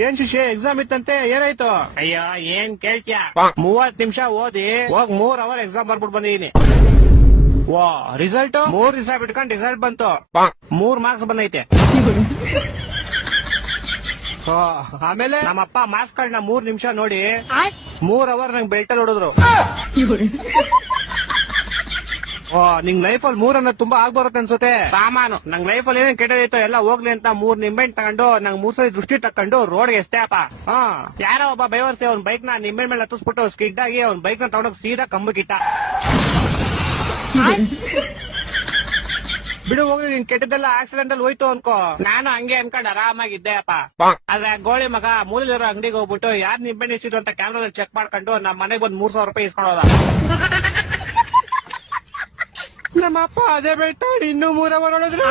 ಏನ್ ಶಿಷ್ಯ ಎಕ್ಸಾಮ್ ಇತ್ತಂತೆ ಏನಾಯ್ತು? ಅಯ್ಯೋ ಏನ್ ಕೇಳ್ತ್ಯಾ 30 ನಿಮಿಷ ಓದಿ ಹೋಗ್ 3 ಅವರ್ ಎಕ್ಸಾಮ್ ಬರ್ಬಿಟ್ಟು ಬಂದಿದೀನಿ. ವಾ ರಿಸಲ್ಟ್ 3 ದಿವಸ ಬಿಟ್ಕೊಂಡ್ ರಿಸಲ್ಟ್ ಬಂತು. 3 ಮಾರ್ಕ್ಸ್ ಬಂದೈತೆ. ಆಮೇಲೆ ನಮ್ಮಪ್ಪ ಮಾರ್ಕ್ಸ್ ಗಳನ್ನ 3 ನಿಮಿಷ ನೋಡಿ 3 ಅವರ್ ನಂಗೆ ಬೆಲ್ಟಲ್ಲಿ ಹೊಡೆದ್ರು. ನಿಂಗ್ ಲೈಫ್ ಅಲ್ಲಿ 3 ಅನ್ನೋದು ತುಂಬಾ ಆಗ್ಬರುತ್ತೆ ಅನ್ಸುತ್ತೆ. ಸಾಮಾನು ನಂಗ್ ಲೈಫ್ ಅಲ್ಲಿ ಏನೇನ್ ಕೆಟ್ಟದೈತೋ ಎಲ್ಲ ಹೋಗ್ಲಿ ಅಂತ 3 ನಿಂಬೆಹಣ್ಣು ತಗೊಂಡು ನಂಗ್ 3 ಸಲ ದೃಷ್ಟಿ ತಕೊಂಡು ರೋಡ್ಗೆ ಎಷ್ಟೇ ಅಪ್ಪ. ಯಾರೋ ಒಬ್ಬ ಬೈವರ್ಸಿ ಅವ್ನ ಬೈಕ್ ನ ನಿಂಬೆಹಣ್ಣು ಮೇಲೆ ಹತ್ತಿಸ್ಬಿಟ್ಟು ಸ್ಕಿಡ್ ಆಗಿ ಅವ್ನ ಬೈಕ್ ನ ತಗೊಂಡೋಗಿ ಸೀದಾ ಕಂಬಕ್ಕಿಟ್ಟ. ಬಿಡು ಹೋಗ್ಲಿ, ನಿನ್ ಕೆಟ್ಟದೆಲ್ಲ ಆಕ್ಸಿಡೆಂಟ್ ಅಲ್ಲಿ ಹೋಯ್ತು ಅನ್ಕೋ. ನಾನು ಹಂಗೆ ಅನ್ಕೊಂಡ್ ಆರಾಮಾಗಿದ್ದೆ ಅಪ್ಪ. ಆದ್ರೆ ಗೋಳಿ ಮಗ ಮೂಲಲಿರೋ ಅಂಗಡಿಗೆ ಹೋಗ್ಬಿಟ್ಟು ಯಾರ್ ನಿಂಬೆಹಣ್ಣು ಇಸಿದ್ರು ಅಂತ ಕ್ಯಾಮ್ರಾ ಚೆಕ್ ಮಾಡ್ಕೊಂಡು ನಮ್ ಮನೆಗೆ ಬಂದ್ 3,000 ರೂಪಾಯಿ ಇಸ್ಕೊಳೋದ. ನಮ್ಮಪ್ಪ ಅದೇ ಬೆಳ್ತಾಳಿ ಇನ್ನೂ 3 ಅವರ್ ಹೊಡೆದ್ರು.